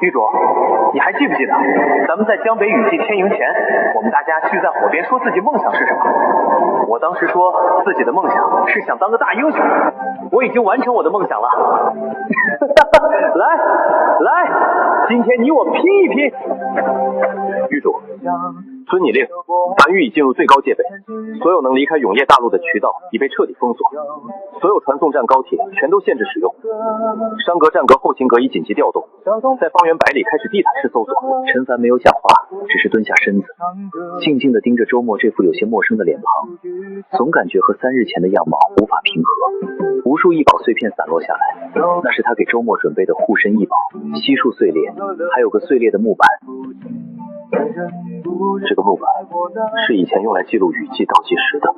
玉主，你还记不记得咱们在江北雨季天营前，我们大家聚在火边说自己梦想是什么？我当时说自己的梦想是想当个大英雄，我已经完成我的梦想了。来，今天你我拼一拼。玉主，遵你令，樊玉已进入最高戒备，所有能离开永业大陆的渠道已被彻底封锁，所有传送站高铁全都限制使用，山阁、战阁、后勤阁已紧急调动，在方圆百里开始地毯式搜索。陈凡没有讲话，只是蹲下身子，静静地盯着周末这副有些陌生的脸庞，总感觉和3日前的样貌无法平和。无数异宝碎片散落下来，那是他给周末准备的护身异宝，悉数碎裂，还有个碎裂的木板。这个木板是以前用来记录雨季倒计时的，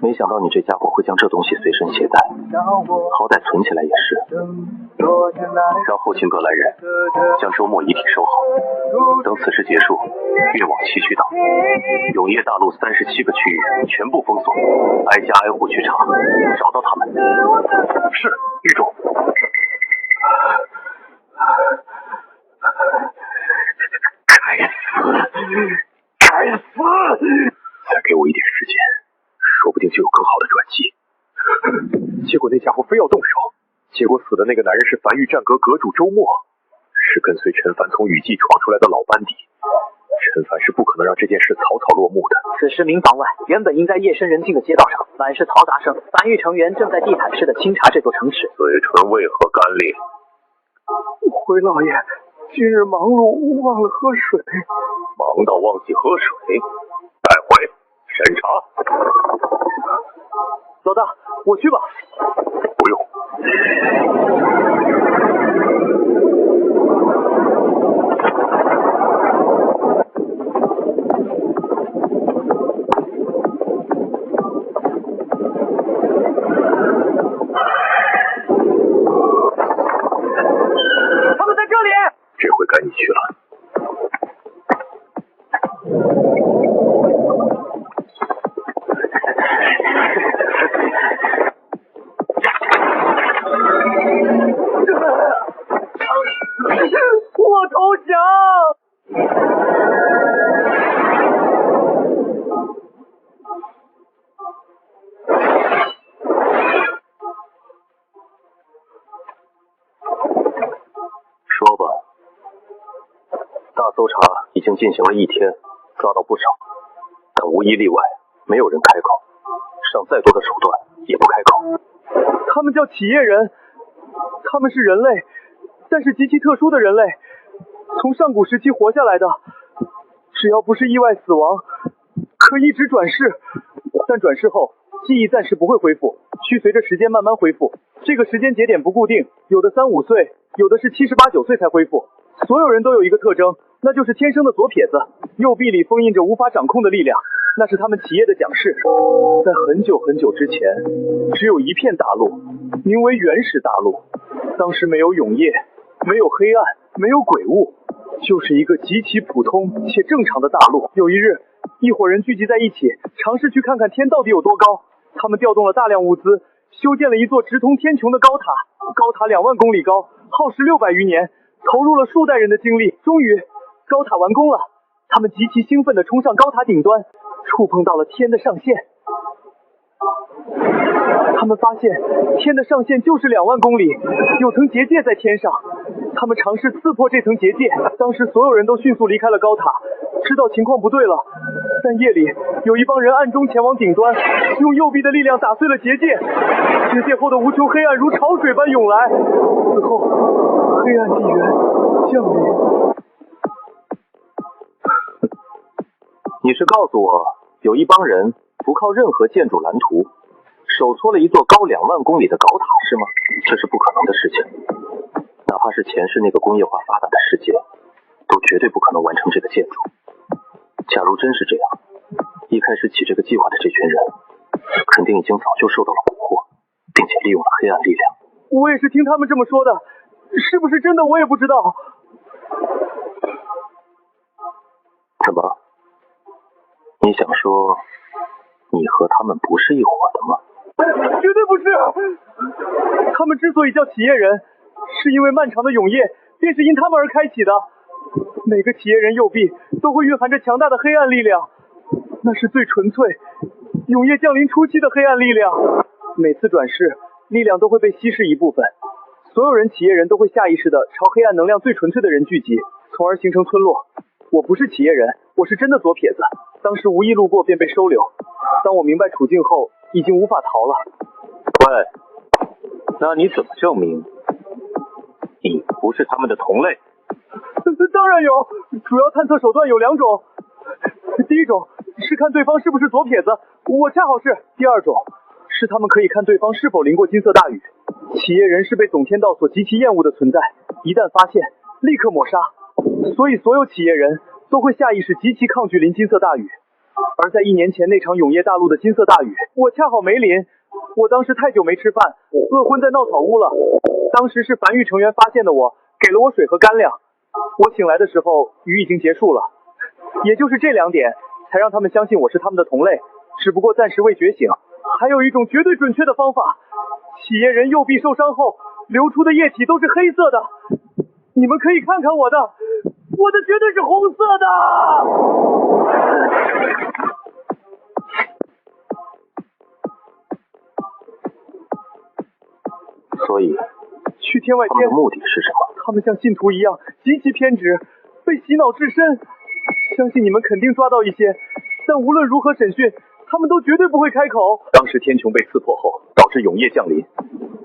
没想到你这家伙会将这东西随身携带，好歹存起来也是。让后勤阁来人将周末遗体收好，等此事结束，运往西区岛。永业大陆37个区域全部封锁，挨家挨户去查，找到他们。是，玉主。该死！再给我一点时间，说不定就有更好的转机。结果那家伙非要动手，结果死的那个男人是樊玉战阁阁主周末，是跟随陈凡从雨季闯出来的老班底。陈凡是不可能让这件事草草落幕的。此时民房外，原本应该夜深人静的街道上，满是嘈杂声。樊玉成员正在地毯式的清查这座城池。嘴唇为何干裂？回老爷，今日忙碌忘了喝水。忙到忘记喝水？带回审查。老大，我去吧。不用。他们在这里。这回该你去了。我投降。说吧，大搜查已经进行了1天，抓到不少，但无一例外，没有人开口，上再多的手段也不开口。他们叫企业人，他们是人类，但是极其特殊的人类，从上古时期活下来的，只要不是意外死亡，可一直转世，但转世后记忆暂时不会恢复，需随着时间慢慢恢复。这个时间节点不固定，有的3、5岁，有的是7、8、9岁才恢复。所有人都有一个特征，那就是天生的左撇子，右臂里封印着无法掌控的力量，那是他们企业的讲示。在很久很久之前，只有一片大陆，名为原始大陆。当时没有永夜，没有黑暗，没有鬼物，就是一个极其普通且正常的大陆。有一日，一伙人聚集在一起，尝试去看看天到底有多高。他们调动了大量物资，修建了一座直通天穹的高塔，高塔2万公里高，耗时600余年，投入了数代人的精力。终于，高塔完工了。他们极其兴奋地冲上高塔顶端，触碰到了天的上限。他们发现天的上限就是2万公里，有层结界在天上。他们尝试刺破这层结界，当时所有人都迅速离开了高塔，知道情况不对了。但夜里有一帮人暗中前往顶端，用右臂的力量打碎了结界，结界后的无穷黑暗如潮水般涌来，此后黑暗纪元降临。你是告诉我，有一帮人不靠任何建筑蓝图，手搓了一座高2万公里的高塔是吗？这是不可能的事情，哪怕是前世那个工业化发达的世界，都绝对不可能完成这个建筑。假如真是这样，一开始起这个计划的这群人，肯定已经早就受到了蛊惑，并且利用了黑暗力量。我也是听他们这么说的，是不是真的我也不知道。你想说你和他们不是一伙的吗？绝对不是！他们之所以叫企业人，是因为漫长的永夜便是因他们而开启的。每个企业人右臂都会蕴含着强大的黑暗力量，那是最纯粹永夜降临初期的黑暗力量。每次转世，力量都会被稀释一部分，所有人企业人都会下意识的朝黑暗能量最纯粹的人聚集，从而形成村落。我不是企业人，我是真的左撇子，当时无意路过便被收留。当我明白处境后，已经无法逃了。喂，那你怎么证明你不是他们的同类？当然有，主要探测手段有2种。第一种是看对方是不是左撇子，我恰好是。第二种是他们可以看对方是否淋过金色大雨。企业人是被总天道所极其厌恶的存在，一旦发现立刻抹杀，所以所有企业人都会下意识极其抗拒淋金色大雨。而在1年前那场永夜大陆的金色大雨，我恰好没淋。我当时太久没吃饭，饿昏在闹草屋了。当时是繁育成员发现的我，给了我水和干粮。我醒来的时候，雨已经结束了。也就是这2点，才让他们相信我是他们的同类，只不过暂时未觉醒。还有一种绝对准确的方法，企业人右臂受伤后流出的液体都是黑色的，你们可以看看我的绝对是红色的。所以去天外天他们的目的是什么？他们像信徒一样极其偏执，被洗脑至深。相信你们肯定抓到一些，但无论如何审讯，他们都绝对不会开口。当时天穹被刺破后，导致永夜降临，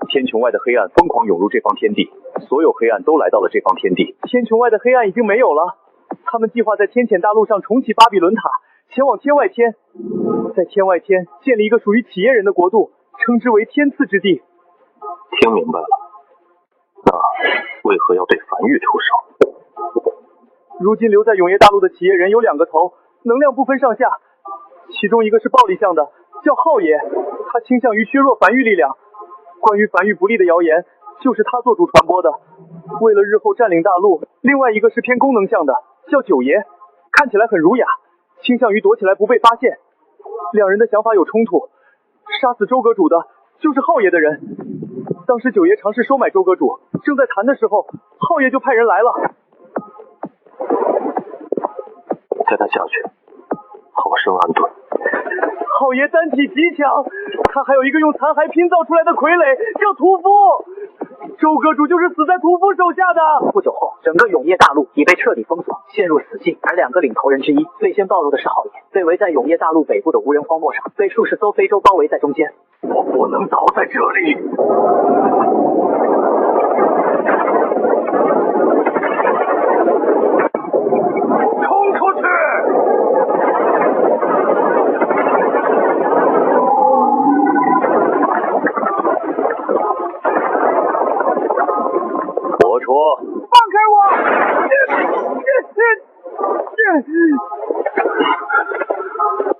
天穹外的黑暗疯狂涌入这方天地，所有黑暗都来到了这方天地。天穹外的黑暗已经没有了，他们计划在天谴大陆上重启巴比伦塔，前往天外天，在天外天建立一个属于企业人的国度，称之为天赐之地。听明白了，那为何要对樊玉出手？如今留在永夜大陆的企业人有2个头，能量不分上下，其中一个是暴力向的，叫浩爷，他倾向于削弱樊玉力量。关于樊玉不利的谣言，就是他做主传播的，为了日后占领大陆。另外一个是偏功能向的，叫九爷，看起来很儒雅，倾向于躲起来不被发现。2人的想法有冲突，杀死周阁主的就是浩爷的人。当时九爷尝试收买周阁主，正在谈的时候，浩爷就派人来了。带他下去，好生安顿。浩爷单体极强，他还有一个用残骸拼造出来的傀儡，叫屠夫。周阁主就是死在屠夫手下的。不久后，整个永夜大陆已被彻底封锁，陷入死境。而2个领头人之一，最先暴露的是浩爷，被围在永夜大陆北部的无人荒漠上，被数十艘非洲包围在中间。我不能倒在这里。冲出去！活捉！放开我！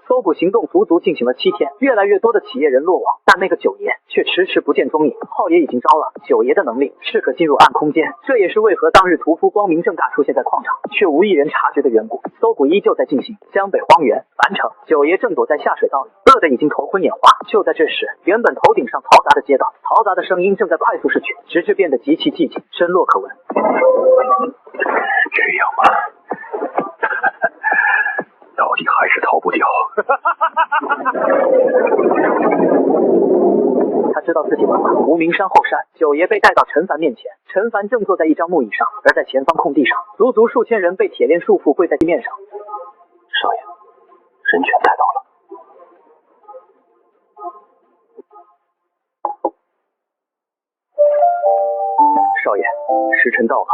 搜捕行动足足进行了7天，越来越多的企业人落网，但那个九爷却迟迟不见踪影。浩爷已经招了，九爷的能力是可进入暗空间，这也是为何当日屠夫光明正大出现在矿场，却无一人察觉的缘故。搜捕依旧在进行，江北荒原樊城，九爷正躲在下水道里，饿得已经头昏眼花。就在这时，原本头顶上嘈杂的街道，嘈杂的声音正在快速逝去，直至变得极其寂静，声落可闻。这样吧，到底还是逃不掉。他知道自己完了。无名山后山，九爷被带到陈凡面前，陈凡正坐在一张木椅上，而在前方空地上，足足数千人被铁链束缚，跪在地面上。少爷，人全带到了。少爷，时辰到了。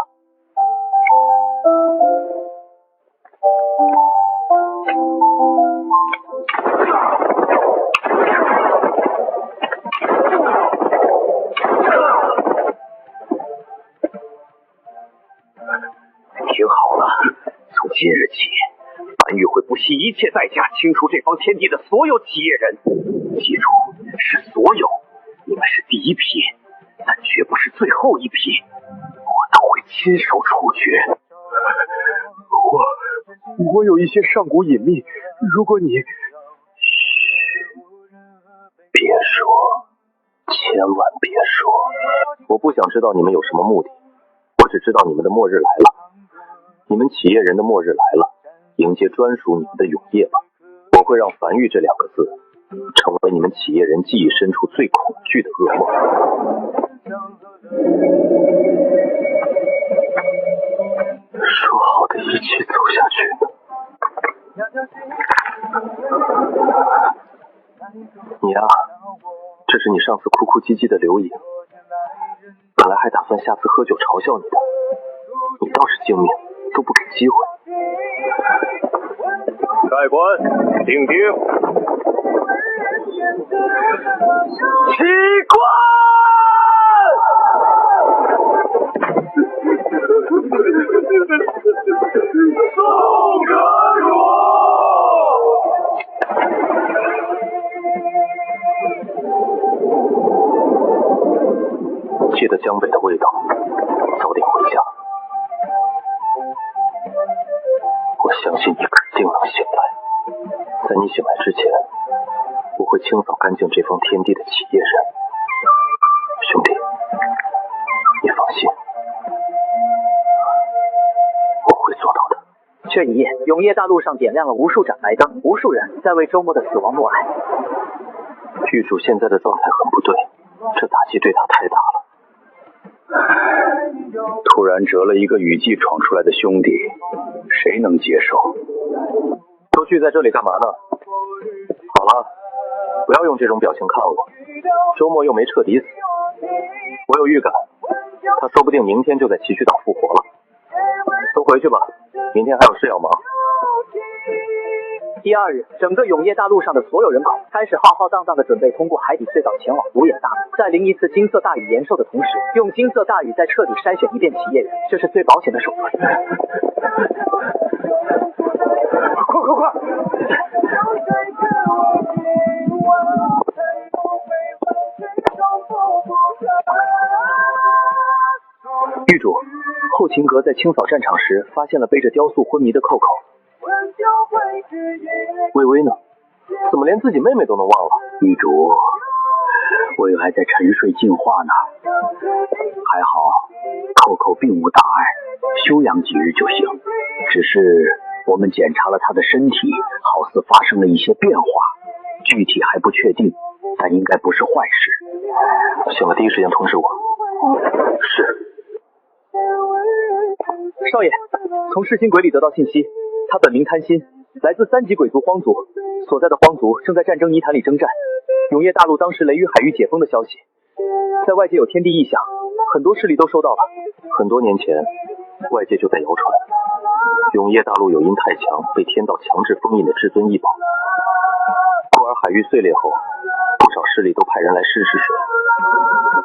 听好了，从今日起，樊玉会不惜一切代价清除这方天地的所有企业人。记住，是所有，你们是第一批，但绝不是最后一批，我都会亲手处决。我有一些上古隐秘，如果你……别说，千万别说。我不想知道你们有什么目的，我只知道你们的末日来了。你们企业人的末日来了，迎接专属你们的永夜吧。我会让繁育这2个字成为你们企业人记忆深处最恐惧的噩梦。说好的一起走下去呢？你啊，这是你上次哭哭唧唧的留影，本来还打算下次喝酒嘲笑你的，你倒是精明，都不给机会。盖棺定定，起棺！宋仁儒。记得江北的味道，早点回家。我相信你肯定能醒来，在你醒来之前，我会清扫干净这方天地的企业人。兄弟，你放心，我会做到的。这一夜，永业大陆上点亮了无数盏白灯，无数人在为周末的死亡默哀。狱主现在的状态很不对，这打击对他太大了。突然折了一个雨季闯出来的兄弟，谁能接受？都聚在这里干嘛呢？好了，不要用这种表情看我。周末又没彻底死，我有预感，他说不定明天就在崎岖岛复活了。都回去吧，明天还有事要忙。第2日，整个永业大陆上的所有人口开始浩浩荡荡的准备通过海底隧道前往无眼大陆。在淋一次金色大雨延寿的同时，用金色大雨再彻底筛选一遍企业人，这是最保险的手段。快！狱主，后勤阁在清扫战场时发现了背着雕塑昏迷的扣扣。微微呢？怎么连自己妹妹都能忘了？狱主，微微还在沉睡进化呢。还好，扣扣并无大碍，休养几日就行。只是我们检查了他的身体，好似发生了一些变化，具体还不确定，但应该不是坏事。行了，第一时间通知我。是。少爷，从噬心鬼里得到信息，他本名贪心，来自3级鬼族荒族，所在的荒族正在战争泥潭里征战。永业大陆当时雷雨海域解封的消息，在外界有天地异象，很多势力都收到了。很多年前，外界就在谣传，永业大陆有因太强被天道强制封印的至尊异宝。故而海域碎裂后，不少势力都派人来试试水，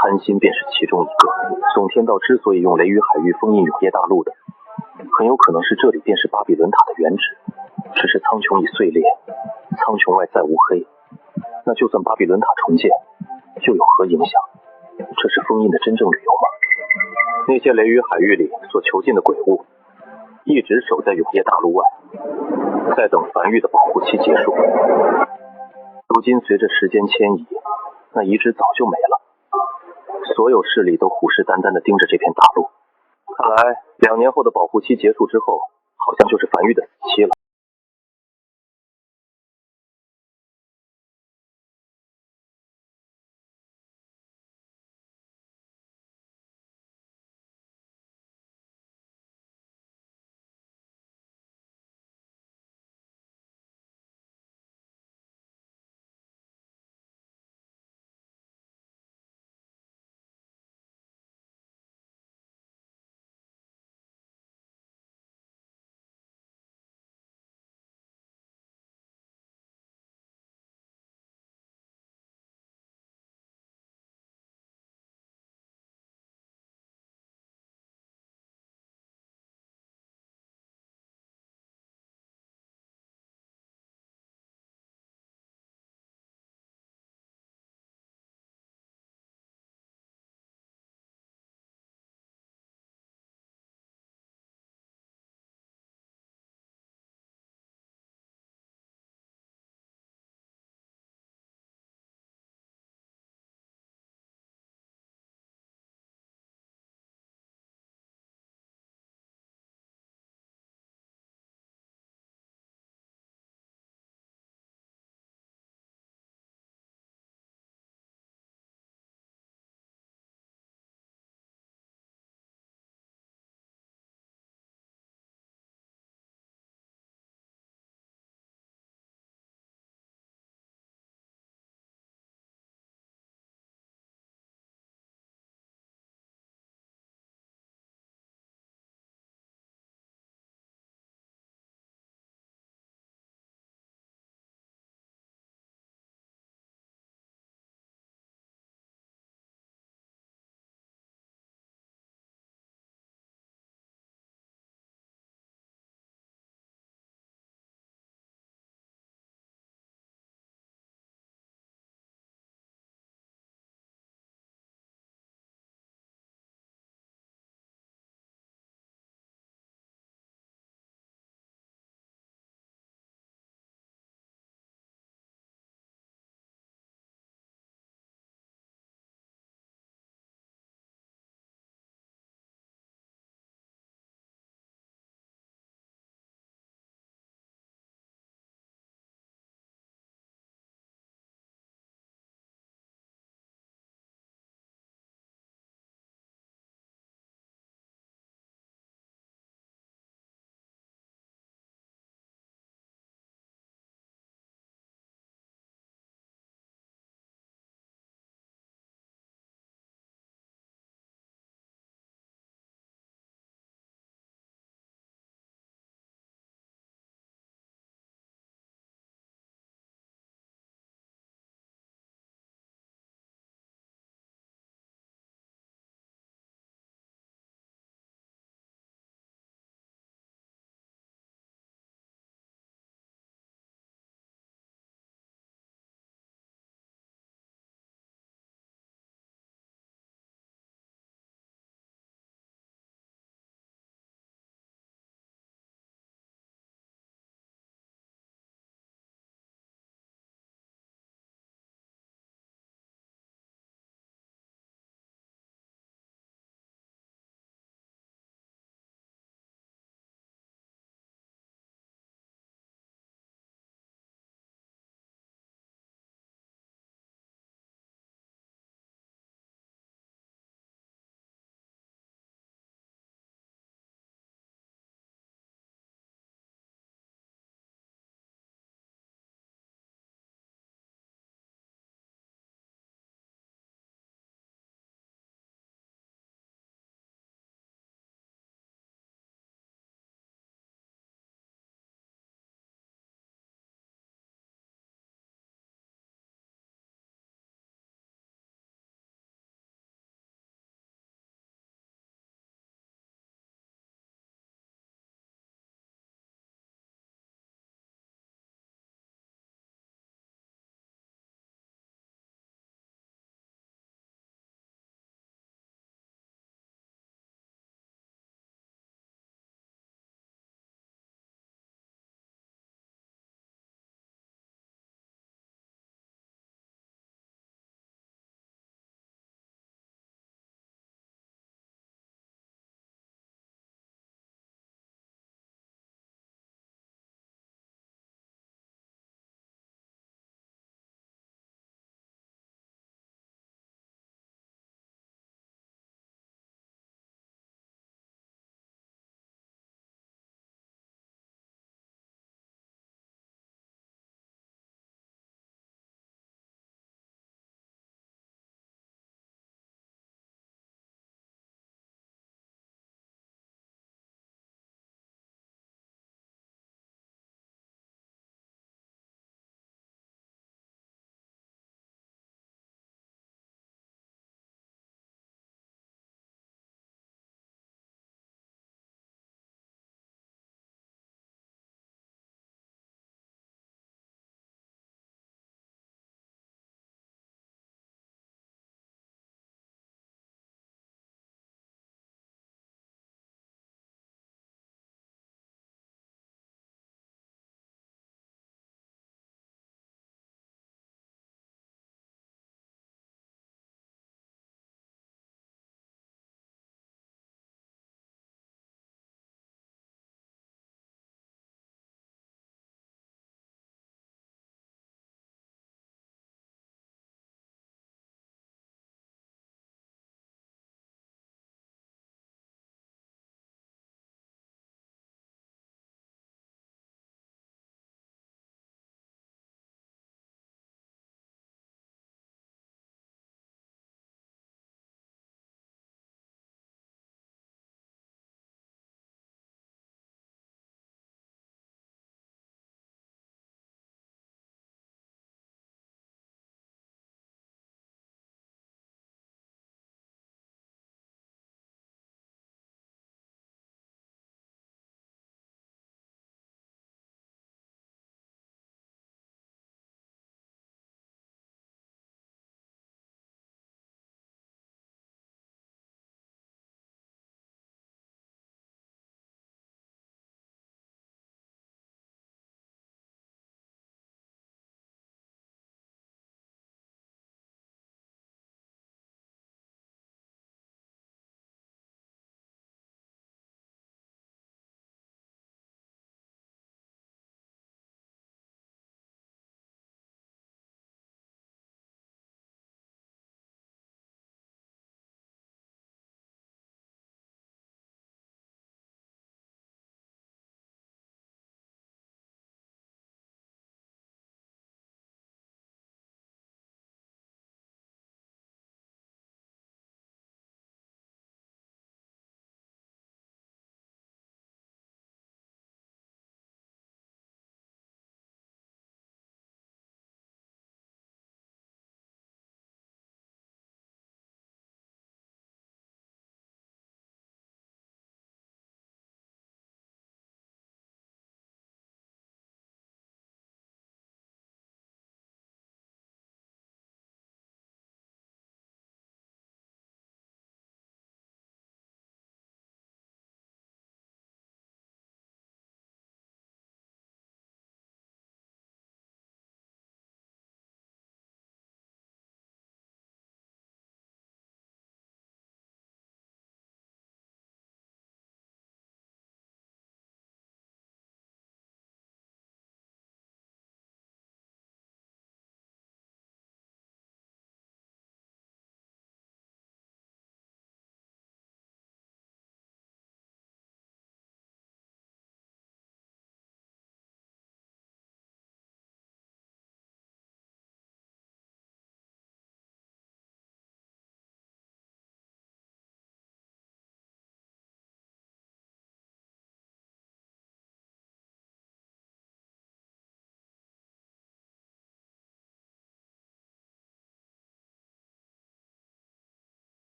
贪心便是其中一个。总天道之所以用雷雨海域封印永业大陆的，很有可能是这里便是巴比伦塔的原址，只是苍穹已碎裂，苍穹外再无黑。那就算巴比伦塔重建，又有何影响？这是封印的真正理由吗？那些雷雨海域里所囚禁的鬼物，一直守在永业大陆外，在等繁育的保护期结束。如今随着时间迁移，那遗址早就没了。所有势力都虎视眈眈地盯着这片大陆。看来2年后的保护期结束之后，好像就是繁育的死期了。